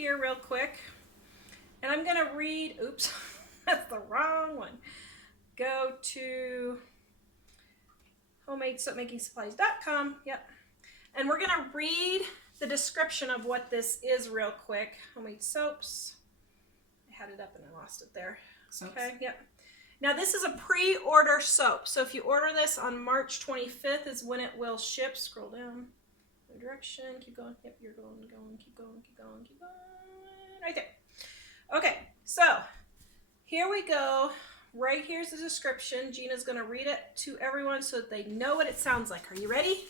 here real quick, and I'm going to read, oops, that's the wrong one. Go to homemadesoapmakingsupplies.com. Yep. And we're going to read the description of what this is real quick. Homemade soaps. I had it up and I lost it there. Soaps. Okay, yep. Now this is a pre-order soap. So if you order this on March 25th is when it will ship. Scroll down the direction. Keep going. Yep, you're going, keep going, keep going. Right there. Okay, so here we go. Right here's the description. Gina's going to read it to everyone so that they know what it sounds like. Are you ready?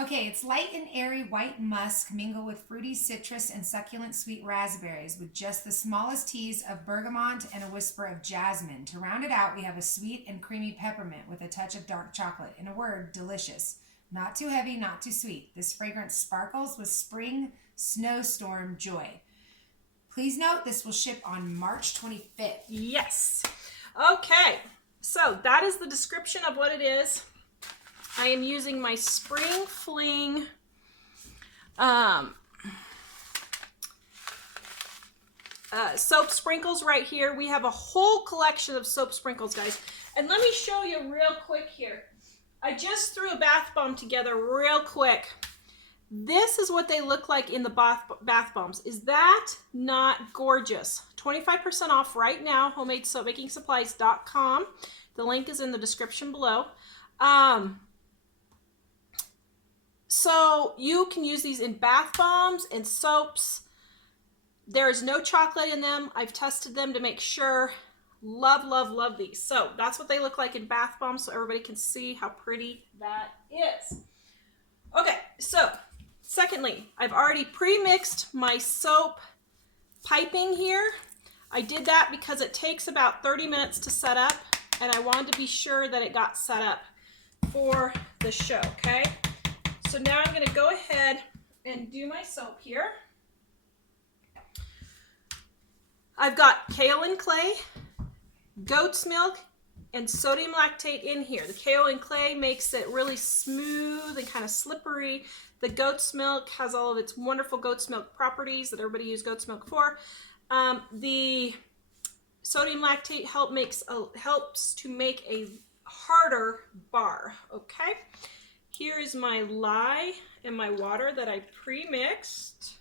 Okay, it's light and airy white musk mingled with fruity citrus and succulent sweet raspberries with just the smallest tease of bergamot and a whisper of jasmine. To round it out, we have a sweet and creamy peppermint with a touch of dark chocolate. In a word, delicious. Not too heavy, not too sweet. This fragrance sparkles with spring snowstorm joy. Please note this will ship on March 25th. Yes. Okay, so that is the description of what it is. I am using my Spring Fling soap sprinkles right here. We have a whole collection of soap sprinkles, guys. And let me show you real quick here. I just threw a bath bomb together real quick. This is what they look like in the bath bombs. Is that not gorgeous? 25% off right now, homemadesoapmakingsupplies.com. The link is in the description below. So you can use these in bath bombs and soaps. There is no chocolate in them. I've tested them to make sure. Love, love, love these. So that's what they look like in bath bombs so everybody can see how pretty that is. Okay, so secondly, I've already pre-mixed my soap piping here. I did that because it takes about 30 minutes to set up, and I wanted to be sure that it got set up for the show, okay? So now I'm going to go ahead and do my soap here. I've got kaolin clay, goat's milk, and sodium lactate in here. The kaolin clay makes it really smooth and kind of slippery. The goat's milk has all of its wonderful goat's milk properties that everybody uses goat's milk for. The sodium lactate helps to make a harder bar, okay? Here is my lye and my water that I pre-mixed.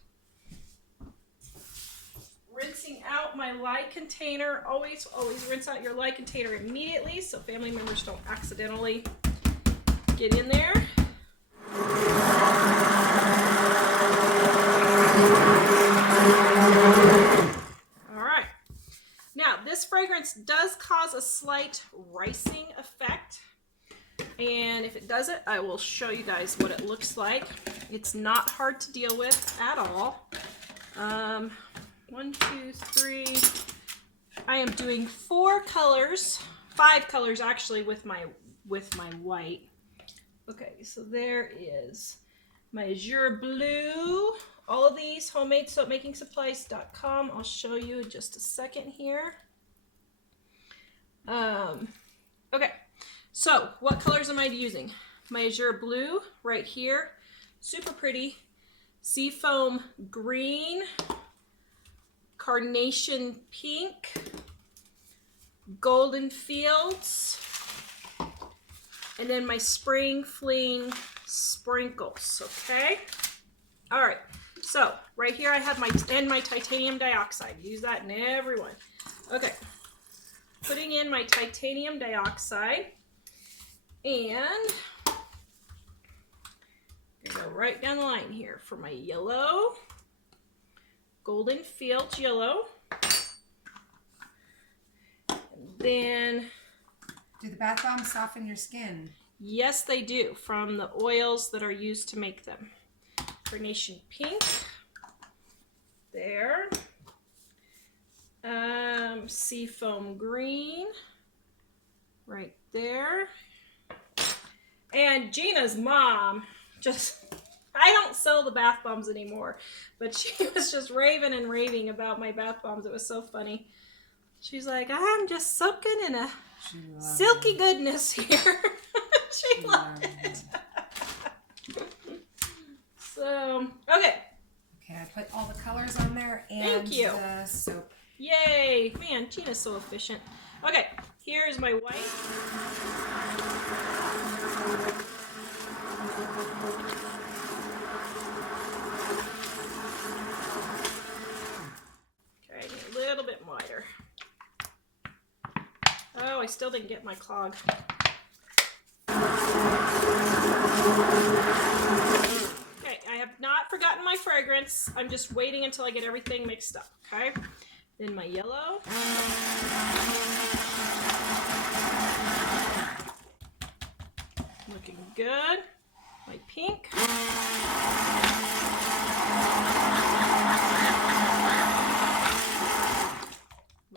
Rinsing out my lye container. Always rinse out your lye container immediately so family members don't accidentally get in there. All right. Now, this fragrance does cause a slight ricing effect. And if it doesn't, I will show you guys what it looks like. It's not hard to deal with at all. 1, 2, 3. I am doing 4 colors, 5 colors actually with my white. Okay, so there is my Azure Blue. All of these, homemadesoapmakingsupplies.com. I'll show you in just a second here. Okay. So, what colors am I using? My Azure Blue right here, super pretty. Seafoam Green, Carnation Pink, Golden Fields, and then my Spring Fling Sprinkles, okay? All right, so right here I have my titanium dioxide. Use that in everyone. Okay, putting in my titanium dioxide. And I'm going to go right down the line here for my yellow, Golden Fields yellow. And then... Do the bath bombs soften your skin? Yes, they do, from the oils that are used to make them. Carnation Pink. There. Seafoam Green. Right there. And Gina's mom I don't sell the bath bombs anymore, but she was just raving and raving about my bath bombs. It was so funny. She's like, I'm just soaking in a silky goodness here. She loved it. So, okay. Okay, I put all the colors on there and Thank you. the soap. Yay! Man, Gina's so efficient. Okay, here's my white. Okay, a little bit wider. Oh, I still didn't get my clog. Okay, I have not forgotten my fragrance. I'm just waiting until I get everything mixed up, okay? Then my yellow. Looking good. My pink.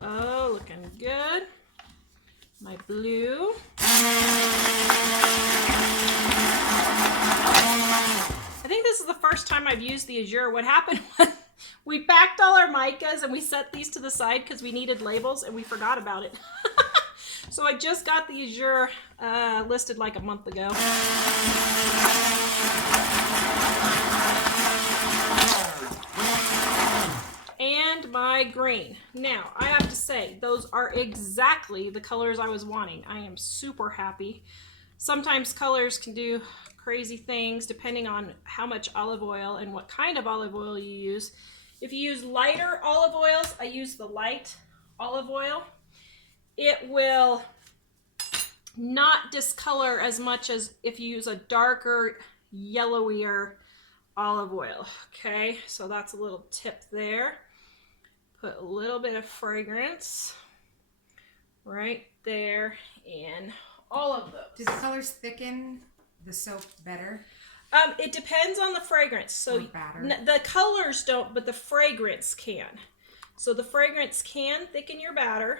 Oh, looking good. My blue. I think this is the first time I've used the Azure. What happened was we packed all our micas and we set these to the side because we needed labels and we forgot about it. So I just got the Azure listed like a month ago. And my green. Now, I have to say, those are exactly the colors I was wanting. I am super happy. Sometimes colors can do crazy things depending on how much olive oil and what kind of olive oil you use. If you use lighter olive oils, I use the light olive oil. It will not discolor as much as if you use a darker, yellowier olive oil. Okay, so that's a little tip there. Put a little bit of fragrance right there in all of those. Do the colors thicken the soap better? It depends on the fragrance. So the colors don't, but the fragrance can. So the fragrance can thicken your batter,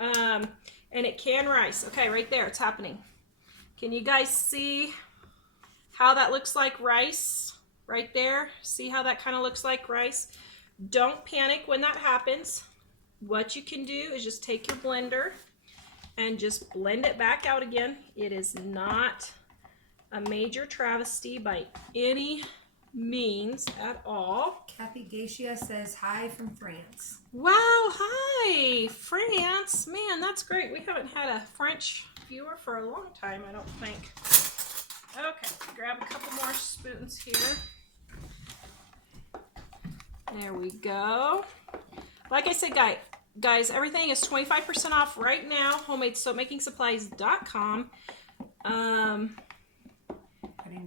and it can rise. Okay, right there, it's happening. Can you guys see how that looks like rice? Right there, see how that kind of looks like rice? Don't panic when that happens. What you can do is just take your blender and just blend it back out again. It is not a major travesty by any means at all. Kathy Gacia says hi from France. Wow, hi, France. Man, that's great. We haven't had a French viewer for a long time, I don't think. Okay, grab a couple more spoons here. There we go. Like I said, guys, everything is 25% off right now. HomemadeSoapMakingSupplies.com. Putting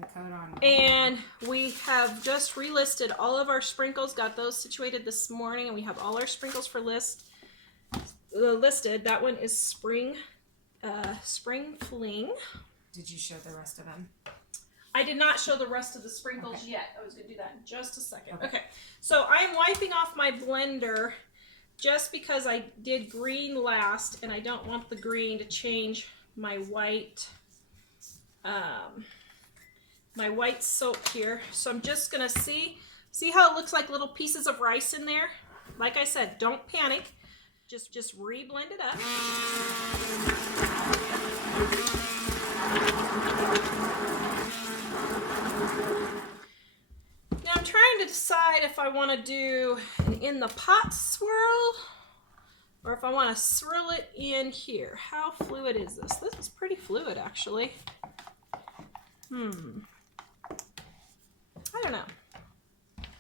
the code on. And we have just relisted all of our sprinkles. Got those situated this morning, and we have all our sprinkles for listed. That one is Spring Fling. Did you show the rest of them? I did not show the rest of the sprinkles yet. I was going to do that in just a second. Okay. So I'm wiping off my blender just because I did green last, and I don't want the green to change my white, my white soap here. So I'm just going to see how it looks like little pieces of rice in there. Like I said, don't panic. Just re-blend it up. Now I'm trying to decide if I want to do an in the pot swirl or if I want to swirl it in here. How fluid is this? This is pretty fluid, actually. I don't know. I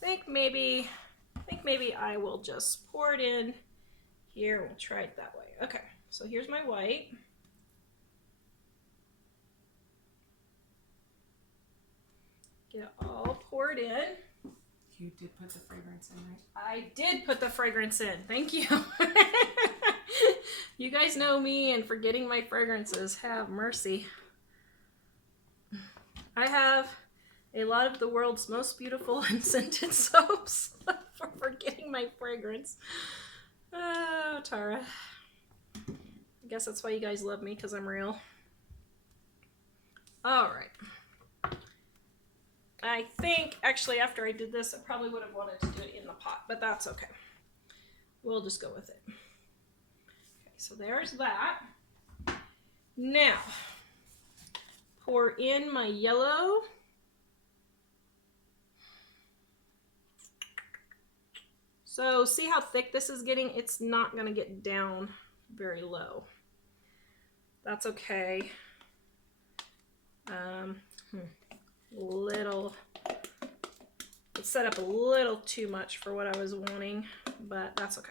think maybe I will just pour it in here. We'll try it that way. Okay, so here's my white. Get it all poured in. You did put the fragrance in, right? I did put the fragrance in. Thank you. You guys know me and forgetting my fragrances. Have mercy. I have a lot of the world's most beautiful and scented soaps for forgetting my fragrance. Oh, Tara. I guess that's why you guys love me, because I'm real. All right. I think, actually, after I did this, I probably would have wanted to do it in the pot, but that's okay. We'll just go with it. Okay, so there's that. Now, pour in my yellow. So see how thick this is getting? It's not going to get down very low. That's okay. It's set up a little too much for what I was wanting, but that's okay.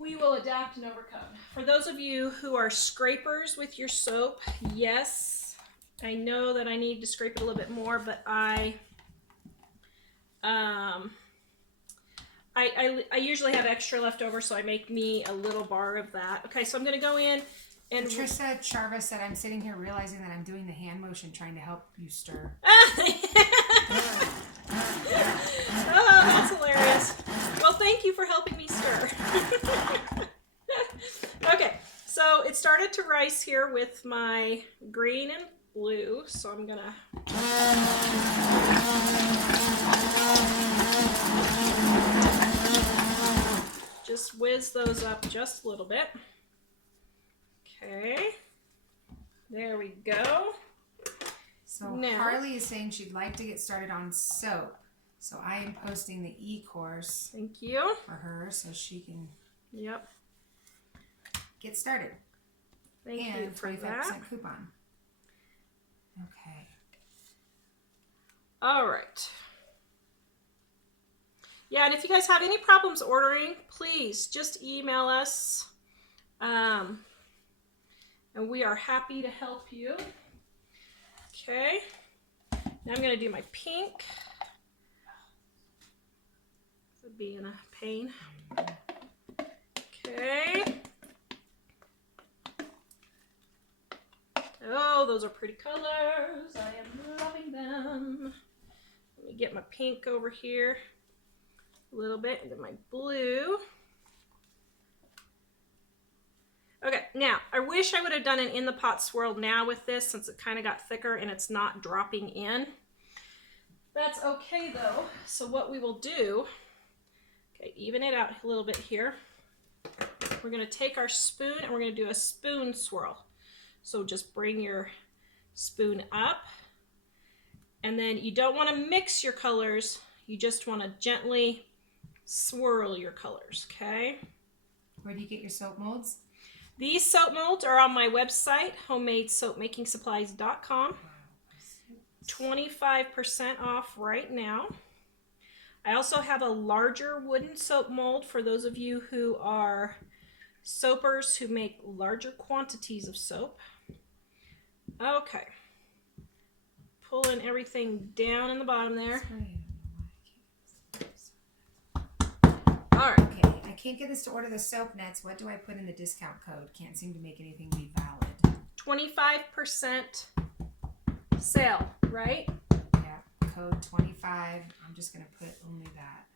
We will adapt and overcome. For those of you who are scrapers with your soap, yes, I know that I need to scrape it a little bit more, but I usually have extra left over, so I make me a little bar of that. Okay, so I'm going to go in and... Trisha Charva said, I'm sitting here realizing that I'm doing the hand motion trying to help you stir. Oh, that's hilarious. Well, thank you for helping me stir. Okay, so it started to rise here with my green and blue, so I'm going to... just whiz those up just a little bit. Okay, there we go. So now, Harley is saying she'd like to get started on soap. So I am posting the e-course. Thank you. For her so she can get started. Thank you for that. 25% coupon. Okay. All right. Yeah, and if you guys have any problems ordering, please just email us. And we are happy to help you. Okay. Now I'm going to do my pink. This would be in a pain. Okay. Oh, those are pretty colors. I am loving them. Let me get my pink over here a little bit, and then my blue. Okay, now I wish I would have done an in the pot swirl now with this, since it kind of got thicker and it's not dropping in. That's okay though. So what we will do, okay, even it out a little bit here. We're going to take our spoon and we're going to do a spoon swirl. So just bring your spoon up, and then you don't want to mix your colors. You just want to gently swirl your colors, okay? Where do you get your soap molds? These soap molds are on my website, homemadesoapmakingsupplies.com. 25% off right now. I also have a larger wooden soap mold for those of you who are soapers who make larger quantities of soap. Okay. Pulling everything down in the bottom there. All right. Okay, I can't get this to order the soap nets. What do I put in the discount code? Can't seem to make anything be valid. 25% sale, right? Yeah, code 25. I'm just going to put only that.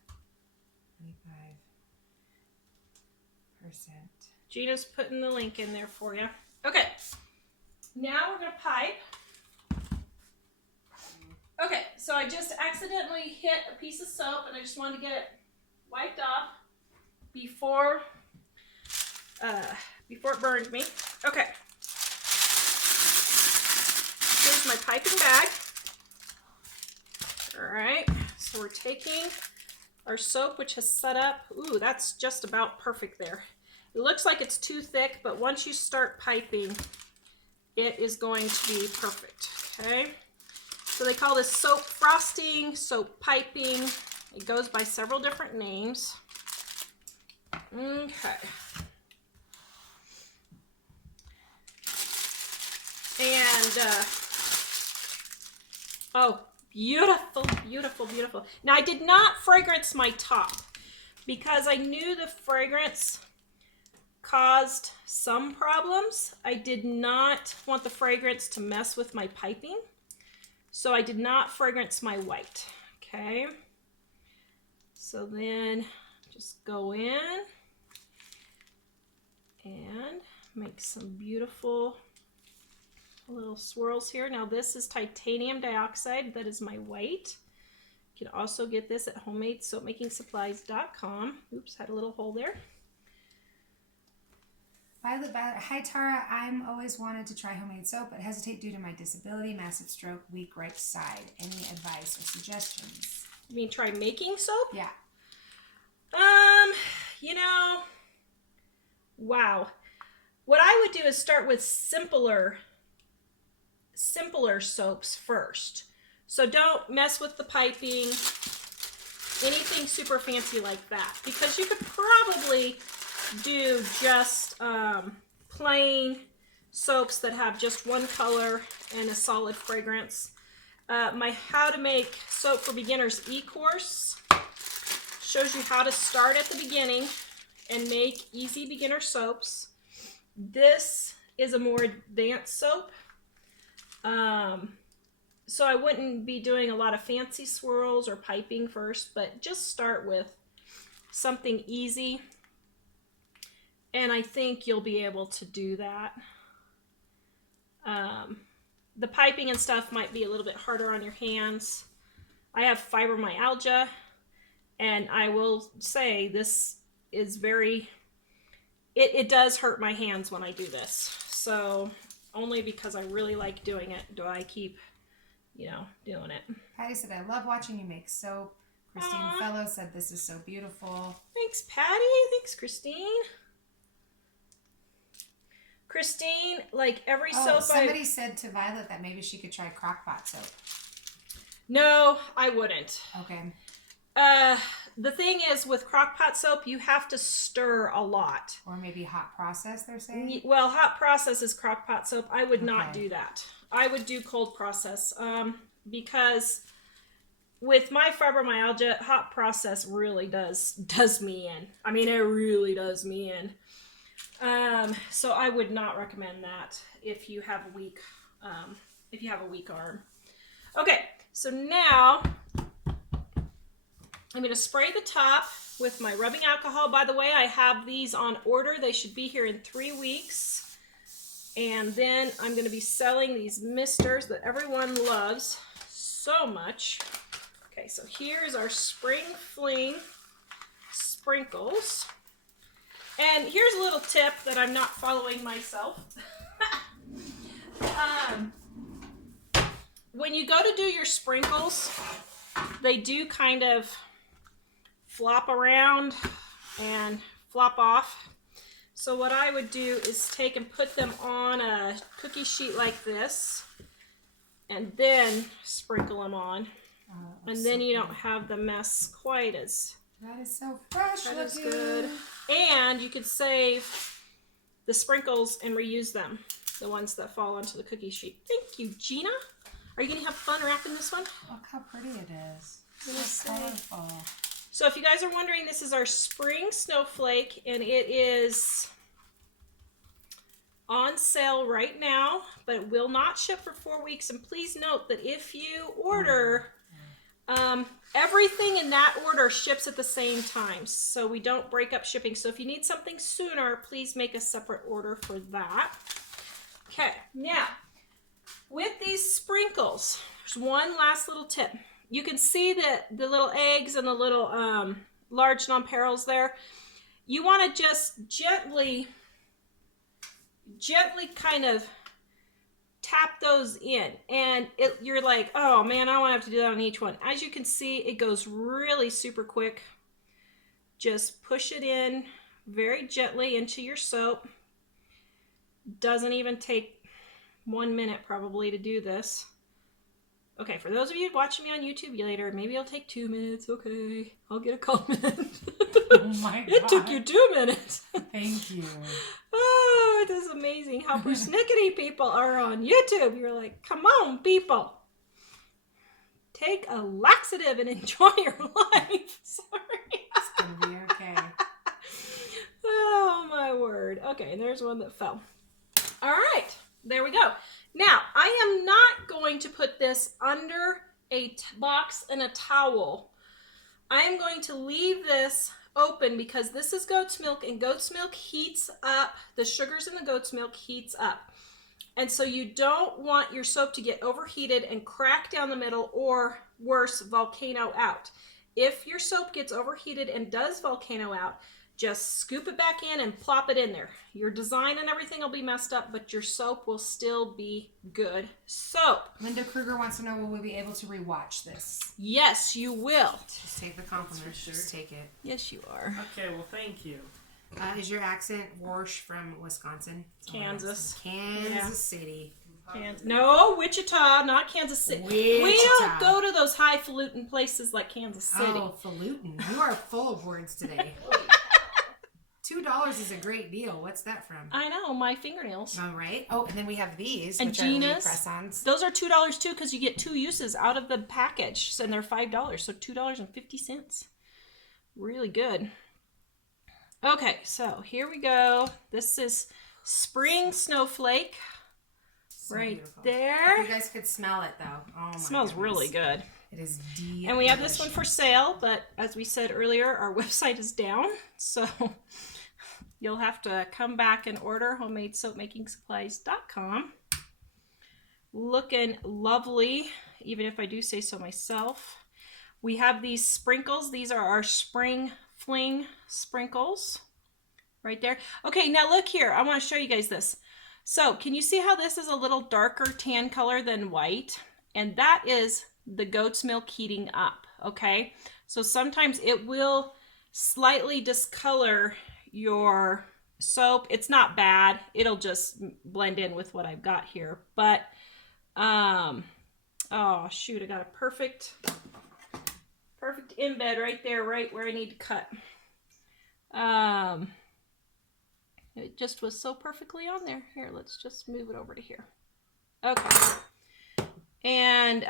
25%. Gina's putting the link in there for you. Okay. Now we're going to pipe. Okay, so I just accidentally hit a piece of soap and I just wanted to get it wiped off before it burned me. Okay. Here's my piping bag. All right, so we're taking our soap, which has set up. Ooh, that's just about perfect there. It looks like it's too thick, but once you start piping, it is going to be perfect, okay? So they call this soap frosting, soap piping. It goes by several different names. Okay. And, oh, beautiful, beautiful, beautiful. Now, I did not fragrance my top because I knew the fragrance caused some problems. I did not want the fragrance to mess with my piping, so I did not fragrance my white, okay? So then just go in and make some beautiful little swirls here. Now this is titanium dioxide. That is my white. You can also get this at homemadesoapmakingsupplies.com. Oops, had a little hole there. Violet, hi Tara, I'm always wanted to try homemade soap, but hesitate due to my disability, massive stroke, weak right side. Any advice or suggestions? You mean try making soap? Yeah. You know, wow. What I would do is start with simpler soaps first. So don't mess with the piping, anything super fancy like that, because you could probably do just plain soaps that have just one color and a solid fragrance. My How to Make Soap for Beginners e-course shows you how to start at the beginning and make easy beginner soaps. This is a more advanced soap. So I wouldn't be doing a lot of fancy swirls or piping first, but just start with something easy. And I think you'll be able to do that. The piping and stuff might be a little bit harder on your hands. I have fibromyalgia, and I will say this is it does hurt my hands when I do this. So only because I really like doing it do I keep, doing it. Patty said, I love watching you make soap. Christine Fellow said, this is so beautiful. Thanks, Patty. Thanks, Christine. Christine, like every soap somebody said to Violet that maybe she could try crockpot soap. No, I wouldn't. Okay. The thing is, with crockpot soap, you have to stir a lot. Or maybe hot process, they're saying? Well, hot process is crockpot soap. I would not do that. I would do cold process, because with my fibromyalgia, hot process really does me in. I mean, it really does me in. So I would not recommend that if you have a weak arm. Okay, so now I'm going to spray the top with my rubbing alcohol. By the way, I have these on order. They should be here in 3 weeks. And then I'm going to be selling these misters that everyone loves so much. Okay, so here's our Spring Fling sprinkles. And here's a little tip that I'm not following myself. When you go to do your sprinkles, they do kind of flop around and flop off. So what I would do is take and put them on a cookie sheet like this, and then sprinkle them on. And then you don't have the mess quite as... That is so fresh. That is good. And you could save the sprinkles and reuse them, the ones that fall onto the cookie sheet. Thank you, Gina. Are you going to have fun wrapping this one? Look how pretty it is. So colorful. So if you guys are wondering, this is our Spring Snowflake, and it is on sale right now, but it will not ship for 4 weeks. And please note that if you order... everything in that order ships at the same time, so we don't break up shipping. So if you need something sooner, please make a separate order for that. Okay, now with these sprinkles, there's one last little tip. You can see that the little eggs and the little large nonpareils there. You want to just gently kind of tap those in, and you're like, oh man, I don't want to have to do that on each one. As you can see, it goes really super quick. Just push it in very gently into your soap. Doesn't even take 1 minute probably to do this. Okay, for those of you watching me on YouTube later, maybe it'll take 2 minutes. Okay, I'll get a comment. Oh my God. It took you 2 minutes. Thank you. Oh, it is amazing how persnickety people are on YouTube. You're like, come on, people. Take a laxative and enjoy your life. Sorry. It's going to be okay. Oh, my word. Okay, and there's one that fell. All right, there we go. Now, I am not going to put this under a box and a towel. I am going to leave this open because this is goat's milk, and goat's milk heats up. The sugars in the goat's milk heats up. And so you don't want your soap to get overheated and crack down the middle, or worse, volcano out. If your soap gets overheated and does volcano out, Just scoop it back in and plop it in there. Your design and everything will be messed up, but your soap will still be good soap. Linda Kruger wants to know, will we be able to rewatch this? Yes, you will. Just take the compliment. Just take it. Yes, you are. Okay, well, thank you. Is your accent Warsh from Wisconsin? Kansas. Kansas City. No, Wichita, not Kansas City. Wichita. We don't go to those highfalutin places like Kansas City. Oh, falutin. You are full of words today. $2 is a great deal. What's that from? I know, my fingernails. All right. Oh, and then we have these, And which Gina's. are press-ons. Those are $2 too, because you get 2 uses out of the package, and they're $5, so $2.50. Really good. Okay, so here we go. This is Spring Snowflake. So right beautiful. there. If you guys could smell it, though. Oh, my It smells goodness. really good. It is delicious. And we have this one for sale, but as we said earlier, our website is down, so you'll have to come back and order homemadesoapmakingsupplies.com. Looking lovely, even if I do say so myself. We have these sprinkles. These are our Spring Fling sprinkles right there. Okay, now look here. I want to show you guys this. So can you see how this is a little darker tan color than white? And that is the goat's milk heating up, okay? So sometimes it will slightly discolor your soap. It's not bad. It'll just blend in with what I've got here. But, oh shoot, I got a perfect embed right there, right where I need to cut. It just was so perfectly on there. Here, let's just move it over to here. Okay. And,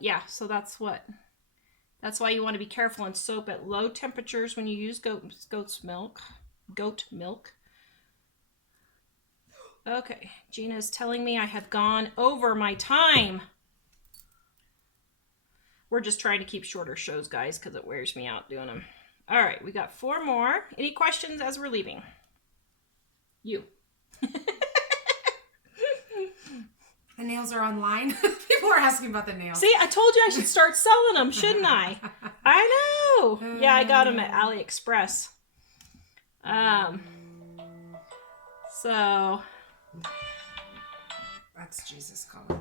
yeah, so that's why you want to be careful in soap at low temperatures when you use goat milk. Okay, Gina is telling me I have gone over my time. We're just trying to keep shorter shows, guys, because it wears me out doing them. All right, we got 4 more. Any questions as we're leaving? You. The nails are online. People are asking about the nails. See, I told you I should start selling them, shouldn't I? I know. Yeah, I got them at AliExpress. So. That's Jesus calling.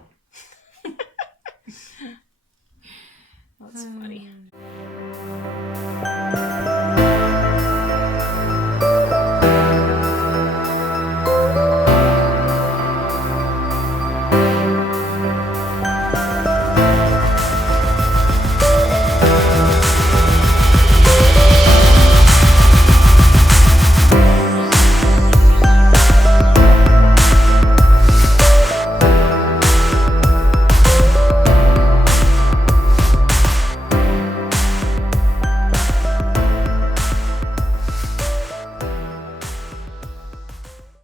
That's funny.